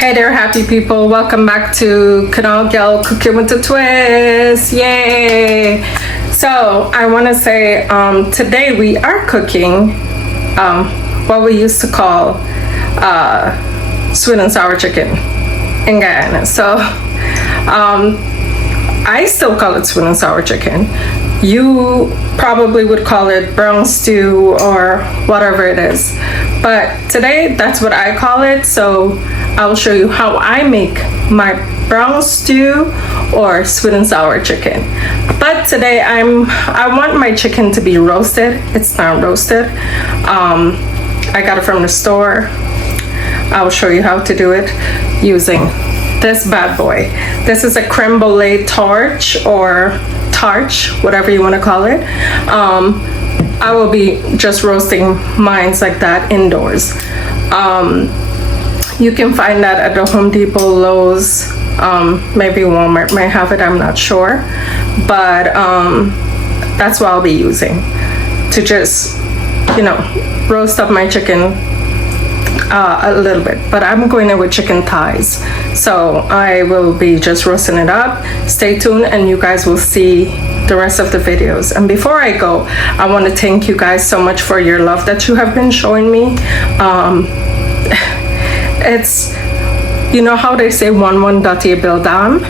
Hey there, happy people. Welcome back to Canal Gal Cooking with a Twist. Yay! So I want to say today we are cooking what we used to call sweet and sour chicken in Guyana. So I still call it sweet and sour chicken. You probably would call it brown stew or whatever it is. But today that's what I call it. So I'll show you how I make my brown stew or sweet and sour chicken. But today I want my chicken to be roasted. It's not roasted. I got it from the store. I'll show you how to do it using this bad boy. This is a creme brulee torch or tarch, whatever you want to call it. I will be just roasting mines like that indoors. You can find that at the Home Depot, Lowe's, maybe Walmart might have it, I'm not sure. But that's what I'll be using to just, roast up my chicken a little bit. But I'm going in with chicken thighs. So I will be just roasting it up. Stay tuned and you guys will see the rest of the videos. And before I go, I want to thank you guys so much for your love that you have been showing me. It's, how they say one dotty bill down?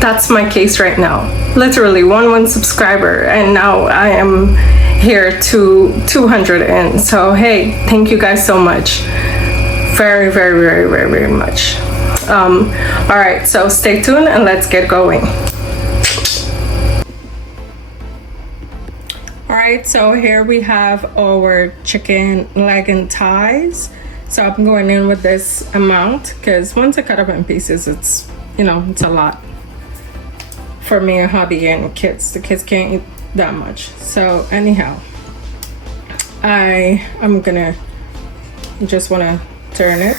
That's my case right now. Literally one subscriber, and now I am here to 200 in. So hey, thank you guys so much. Very, very, very, very, very much. All right, so stay tuned and let's get going. All right, so here we have our chicken leg and thighs. So I'm going in with this amount because once I cut up in pieces, it's, it's a lot for me and hubby and kids. The kids can't eat that much. So anyhow, I'm gonna just want to turn it.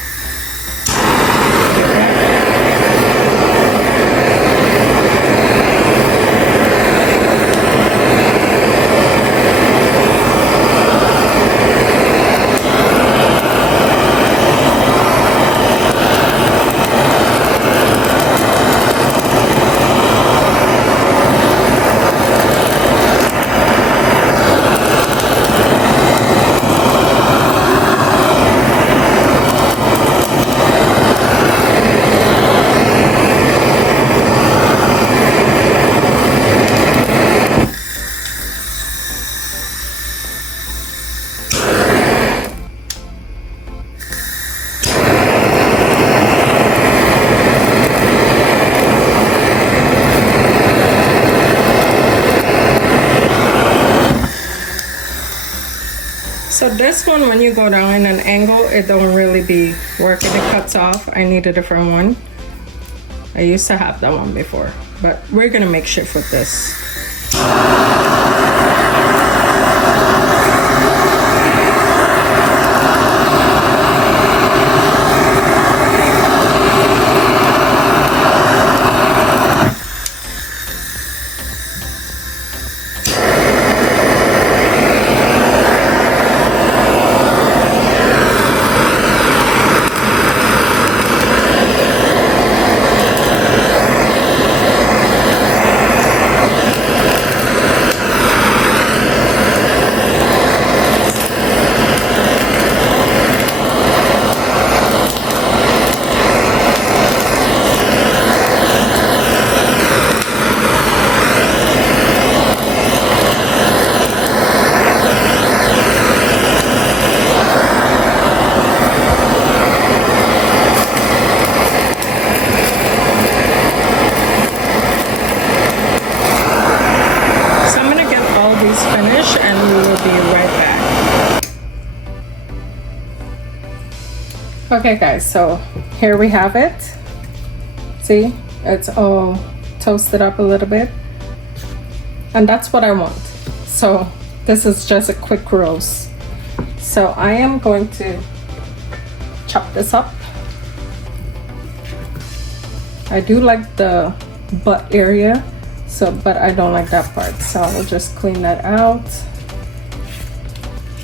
So this one, when you go down in an angle, it don't really be working. It cuts off. I need a different one. I used to have that one before, but we're gonna make shift with this. Okay guys, so here we have it. See, it's all toasted up a little bit, and that's what I want. So this is just a quick roast. So I am going to chop this up. I do like the butt area, but I don't like that part, so I'll just clean that out.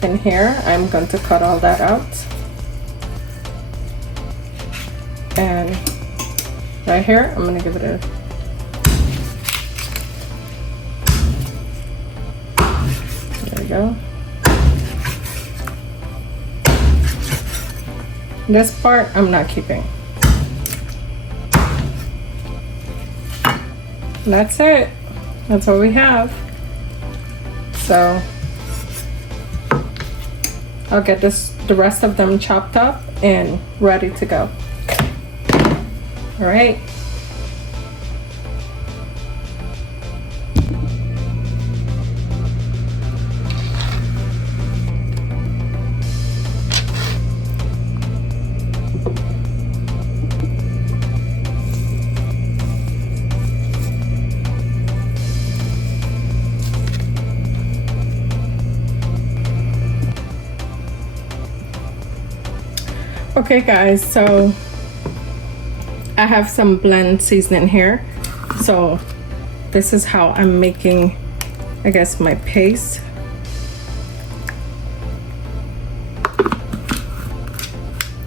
In here I'm going to cut all that out. And right here, I'm gonna give it a there we go. This part I'm not keeping. That's it. That's what we have. So I'll get the rest of them chopped up and ready to go. All right. Okay guys, so I have some blend seasoning here. So this is how I'm making, I guess, my paste.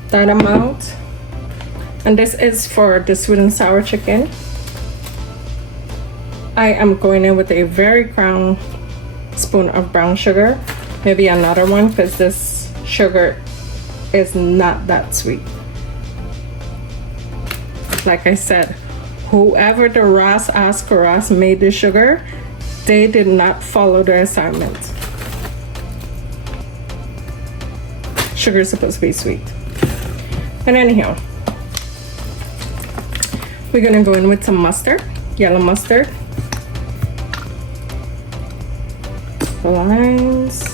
That amount. And this is for the sweet and sour chicken. I am going in with a very crown spoon of brown sugar. Maybe another one because this sugar is not that sweet. Like I said, whoever the Ross Ascaras made the sugar, they did not follow their assignment. Sugar is supposed to be sweet. And anyhow, we're gonna go in with some mustard, yellow mustard. Lines.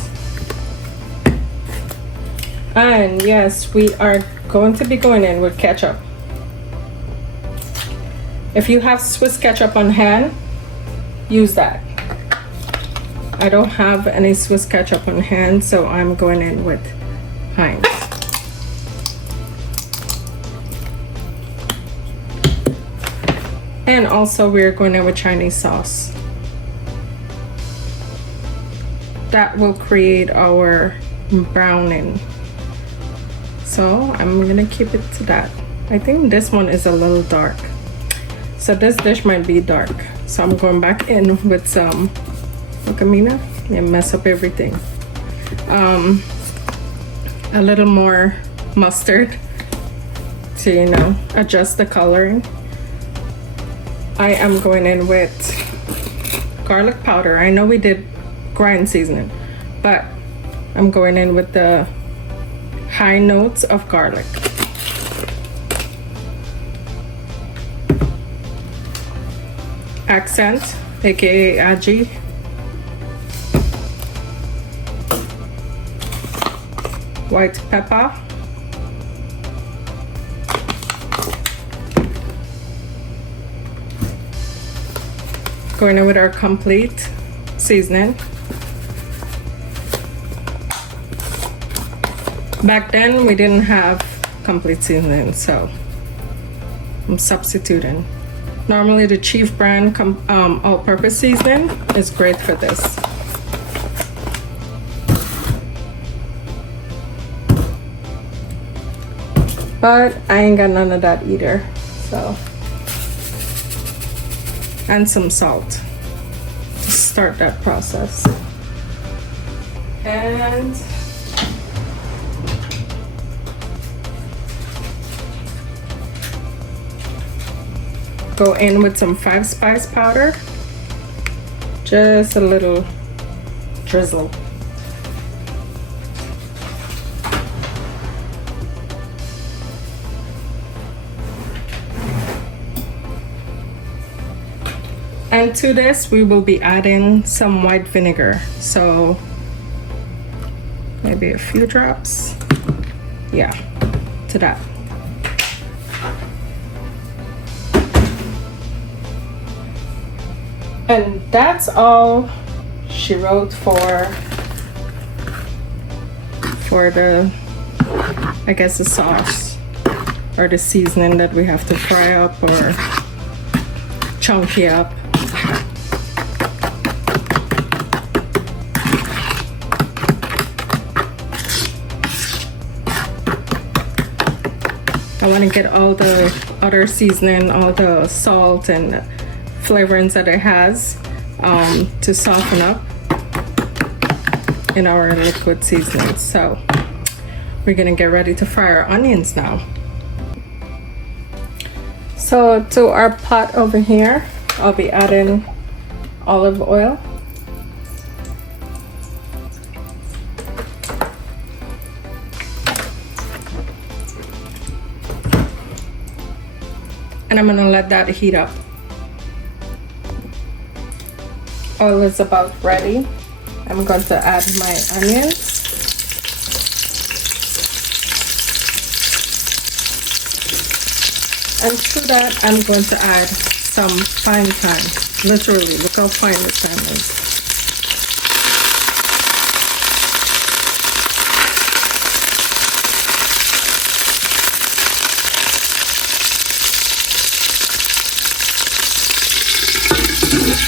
And yes, we are going to be going in with ketchup. If you have Swiss ketchup on hand, use that. I don't have any Swiss ketchup on hand, so I'm going in with Heinz. And also we're going in with Chinese sauce. That will create our browning. So I'm gonna keep it to that. I think this one is a little dark. So this dish might be dark. So I'm going back in with some Wacamina and mess up everything. A little more mustard to, you know, adjust the coloring. I am going in with garlic powder. I know we did grind seasoning, but I'm going in with the high notes of garlic. Accent, aka aji. White pepper. Going in with our complete seasoning. Back then we didn't have complete seasoning, so I'm substituting. Normally the Chief brand all-purpose seasoning is great for this. But I ain't got none of that either, so. And some salt to start that process. And go in with some 5-spice powder, just a little drizzle. And to this we will be adding some white vinegar, so maybe a few drops, yeah, to that. And that's all she wrote for the, I guess, the sauce or the seasoning that we have to fry up or chunky up. I want to get all the other seasoning, all the salt and flavorings that it has to soften up in our liquid seasoning. So we're gonna get ready to fry our onions now. So to our pot over here, I'll be adding olive oil. And I'm gonna let that heat up. Oil is about ready. I'm going to add my onions. And to that, I'm going to add some fine thyme. Literally, look how fine this thyme is.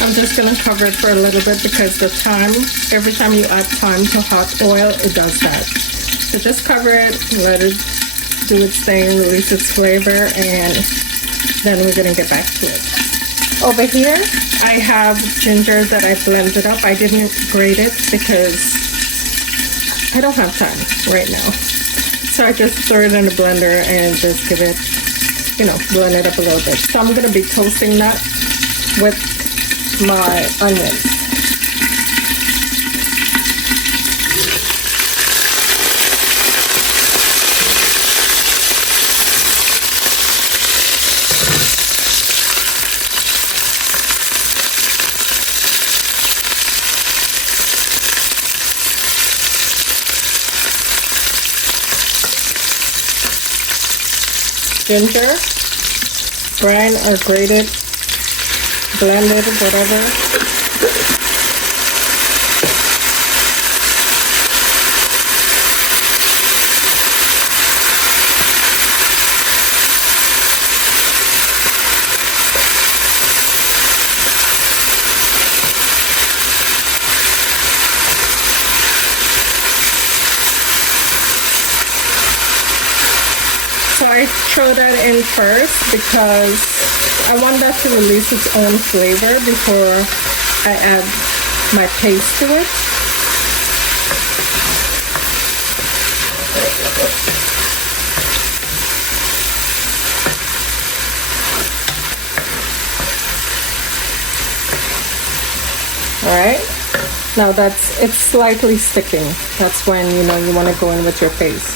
I'm just gonna cover it for a little bit because the thyme, every time you add thyme to hot oil, it does that. So just cover it, let it do its thing, release its flavor, and then we're gonna get back to it. Over here, I have ginger that I blended up. I didn't grate it because I don't have time right now. So I just throw it in the blender and just give it, blend it up a little bit. So I'm gonna be toasting that with my onions. Ginger, brine or grated, blended, whatever. So I throw that in first because I want that to release its own flavor before I add my paste to it. Alright, now it's slightly sticking. That's when you want to go in with your paste.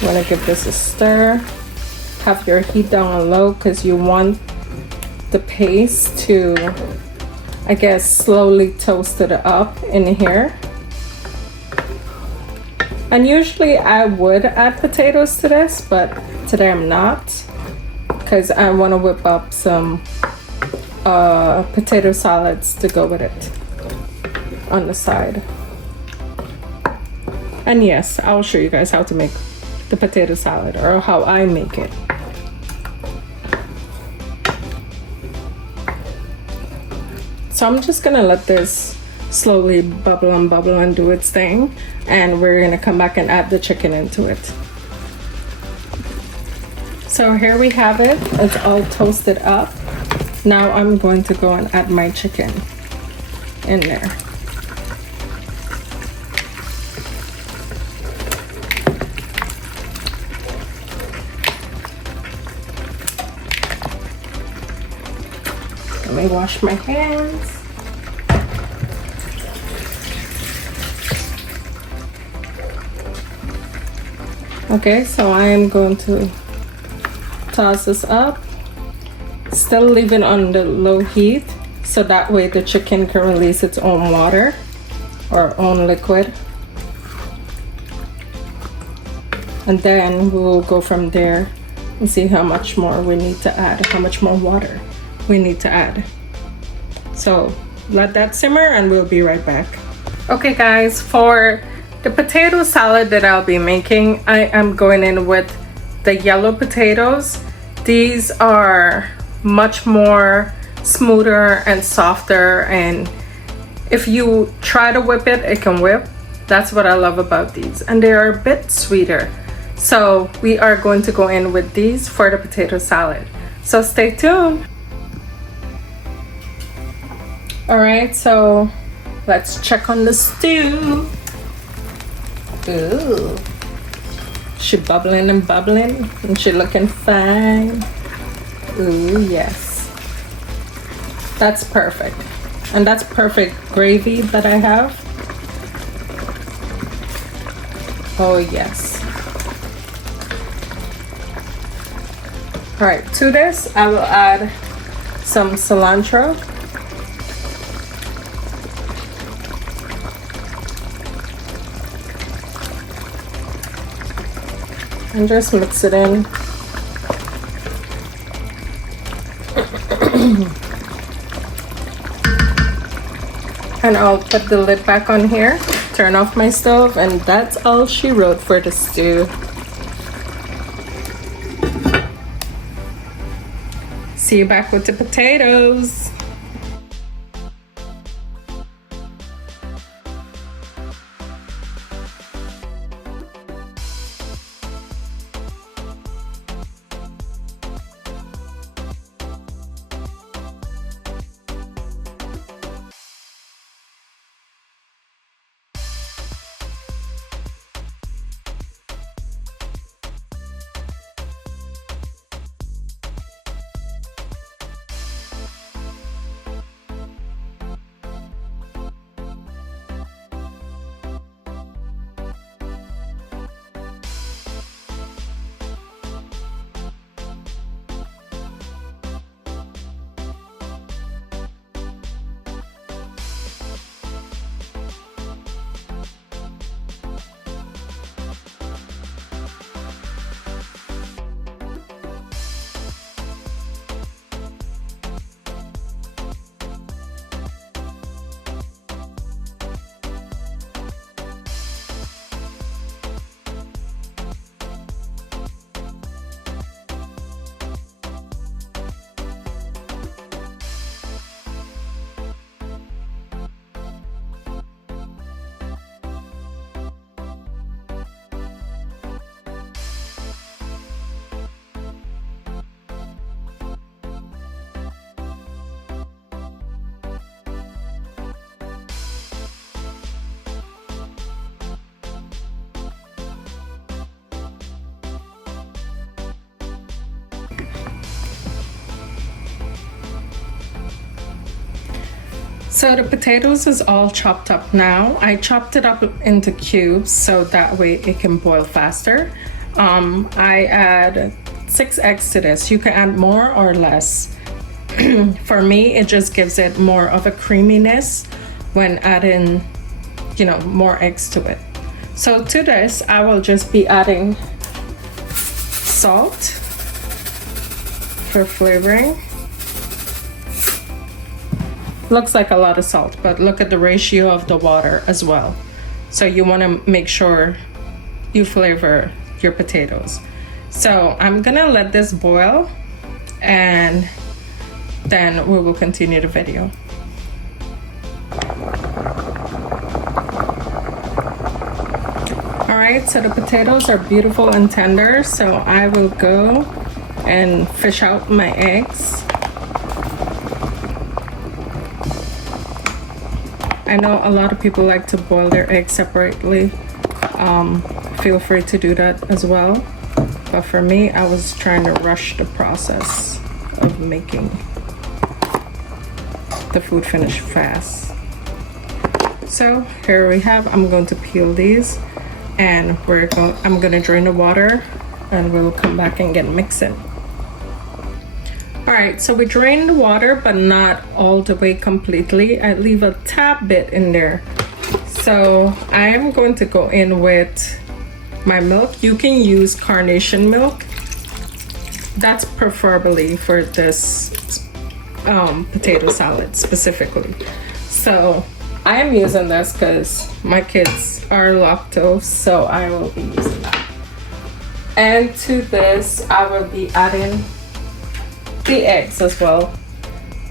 You want to give this a stir. Have your heat down on low because you want the paste to, I guess, slowly toast it up in here. And usually I would add potatoes to this, but today I'm not because I want to whip up some potato salads to go with it on the side. And yes, I'll show you guys how to make the potato salad, or how I make it. So I'm just gonna let this slowly bubble and do its thing, and we're gonna come back and add the chicken into it. So here we have it. It's all toasted up. Now I'm going to go and add my chicken in there. Let me wash my hands. Okay, so I am going to toss this up, still leave it on the low heat so that way the chicken can release its own water or own liquid, and then we will go from there and see how much more we need to add, how much more water we need to add. So let that simmer and we'll be right back. Okay guys, for the potato salad that I'll be making, I am going in with the yellow potatoes. These are much more smoother and softer, and if you try to whip it, it can whip. That's what I love about these, and they are a bit sweeter. So we are going to go in with these for the potato salad. So stay tuned. All right, so let's check on the stew. Ooh, she bubbling and bubbling, and she looking fine. Ooh, yes, that's perfect. And that's perfect gravy that I have. Oh yes. All right, to this I will add some cilantro. And just mix it in. And I'll put the lid back on here, turn off my stove, and that's all she wrote for the stew. See you back with the potatoes. So the potatoes is all chopped up now. I chopped it up into cubes so that way it can boil faster. I add 6 eggs to this. You can add more or less. For me, it just gives it more of a creaminess when adding, more eggs to it. So to this, I will just be adding salt for flavoring. Looks like a lot of salt, but look at the ratio of the water as well. So you want to make sure you flavor your potatoes. So I'm gonna let this boil and then we will continue the video. All right, so the potatoes are beautiful and tender, so I will go and fish out my eggs. I know a lot of people like to boil their eggs separately. Feel free to do that as well. But for me, I was trying to rush the process of making the food finish fast. So here we have, I'm going to peel these and I'm gonna drain the water and we'll come back and get mixing. All right, so we drain the water, but not all the way completely. I leave a tad bit in there. So I am going to go in with my milk. You can use carnation milk. That's preferably for this potato salad specifically. So I am using this because my kids are lactose, so I will be using that. And to this, I will be adding the eggs as well.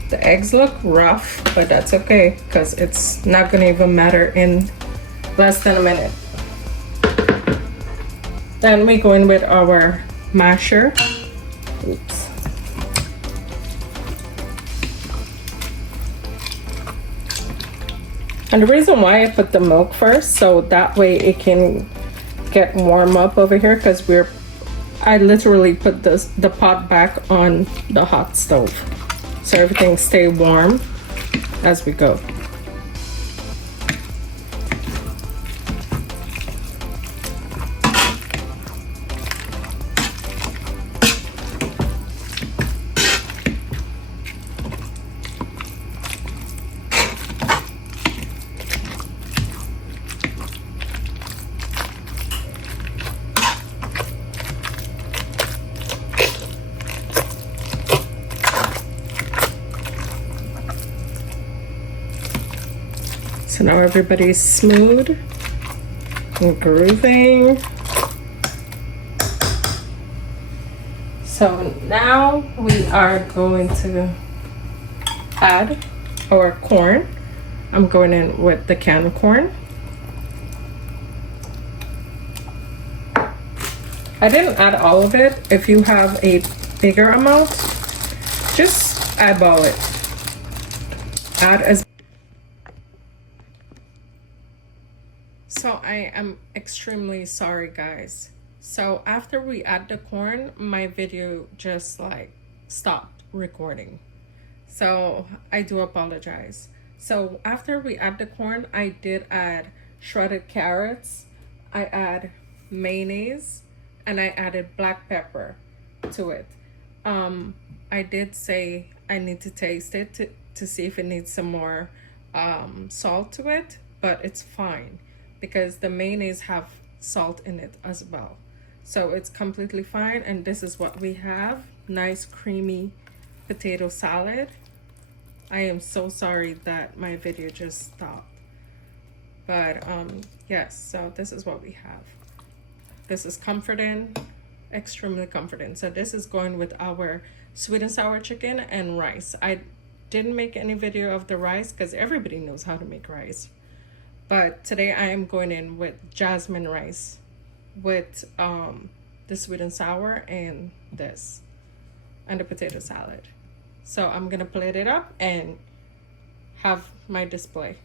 The eggs look rough, but that's okay because it's not gonna even matter in less than a minute. Then we go in with our masher. Oops. And the reason why I put the milk first, so that way it can get warm up over here, because I literally put the pot back on the hot stove, so everything stay warm as we go. So now everybody's smooth and grooving. So now we are going to add our corn. I'm going in with the canned corn. I didn't add all of it. If you have a bigger amount, just eyeball it. Add as So I am extremely sorry, guys. So after we add the corn, my video just like stopped recording. So I do apologize. So after we add the corn, I did add shredded carrots, I add mayonnaise, and I added black pepper to it. I did say I need to taste it to see if it needs some more salt to it, but it's fine, because the mayonnaise have salt in it as well. So it's completely fine. And this is what we have. Nice creamy potato salad. I am so sorry that my video just stopped. But yes, so this is what we have. This is comforting, extremely comforting. So this is going with our sweet and sour chicken and rice. I didn't make any video of the rice because everybody knows how to make rice. But today I am going in with jasmine rice with the sweet and sour and this and the potato salad. So I'm gonna plate it up and have my display.